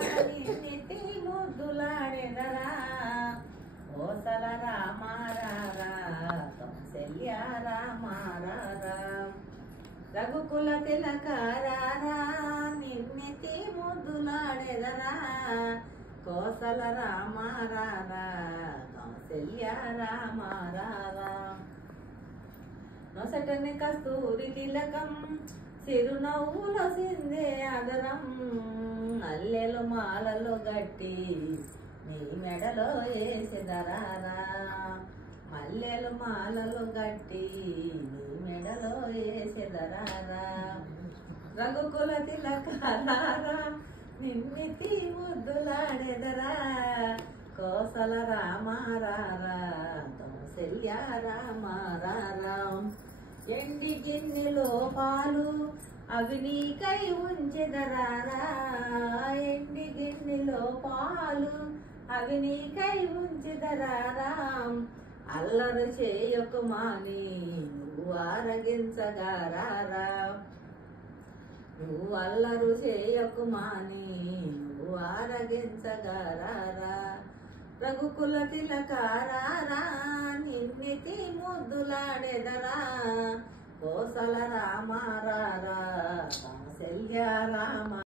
నిన్నెత్తి ముద్దులాడెదరా కోసల రామారారా కౌసల్య రామారారా రఘుకుల తిలకారారా నిన్నెత్తి ముద్దులాడెదరా కోసల రామారారా కౌసల్య రామారారా నొసటని కస్తూరి తిలకం చిరునవ్వులో సిందే అదరం అల్లెలు మాలలు గట్టి నీ మెడలో వేసెదరారా మల్లెలు మాలలు గట్టి నీ మెడలో వేసెదరారా రఘుకుల తిలకారారా నిన్నెత్తి ముద్దులాడెదరా కోసల రామారారా కౌసల్య రామారారా ఎండి గిన్నెలో పాలు అవి నీకై ఉంచెదరారా ఎండి గిన్నెలో పాలు అవి నీకై ఉంచెదరారా అల్లరు చేయకు మాని నువ్వు ఆరగించగారారా నువ్వు అల్లరు చేయకు మాని నువ్వు ఆరగించగారారా రఘుకుల తిలకారారా నిన్నెత్తి ముద్దులాడెదరా కోసల రామారారా కౌసల్య రామ